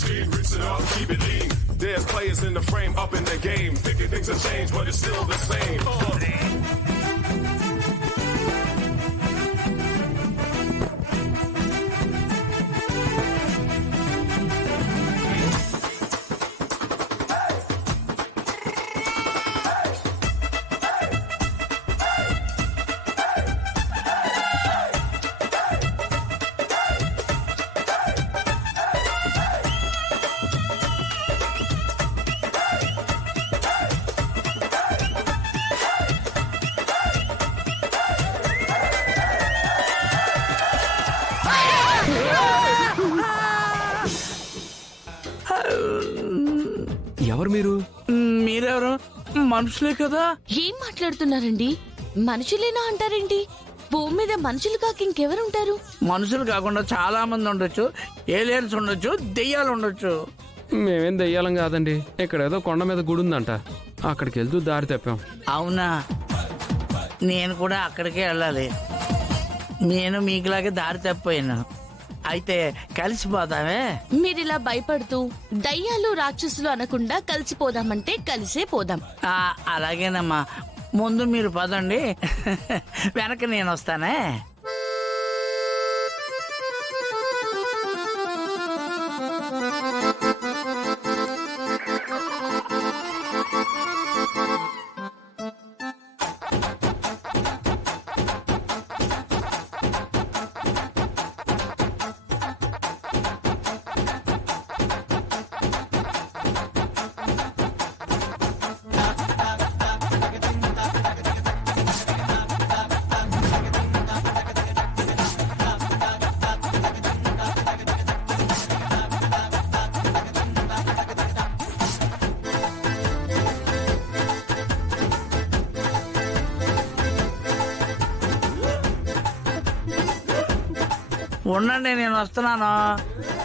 machine, rinse it up, keep it lean. There's players in the frame, up in the game. Thinking things have changed, but it's still the same. ఎవరు మీరు? మీరెవరు? మనుషులే కదా. ఏం మాట్లాడుతున్నారండి? మనుషులేనా అంటారేంటి? భూమి మీద మనుషులు కాక ఇంకెవరుంటారు? మనుషులు కాకుండా చాలా మంది ఉండొచ్చు, ఏలియన్స్ ఉండొచ్చు, దెయ్యాలు ఉండొచ్చు. మేమేం దెయ్యాలం కాదండి. ఇక్కడ ఏదో కొండ మీద గుడి ఉందంట, అక్కడికి వెళ్తూ దారి తప్పాం. అవునా, నేను కూడా అక్కడికే వెళ్ళాలి. నేను మీకులాగే దారి తప్పిపోయాను. అయితే కలిసిపోదామే. మీరిలా భయపడుతూ దయ్యాలు రాక్షసులు అనకుండా కలిసిపోదామంటే కలిసే పోదాం. అలాగేనమ్మా, ముందు మీరు పదండి, వెనక నేను వస్తానే. ఉండండి, నేను వస్తున్నాను.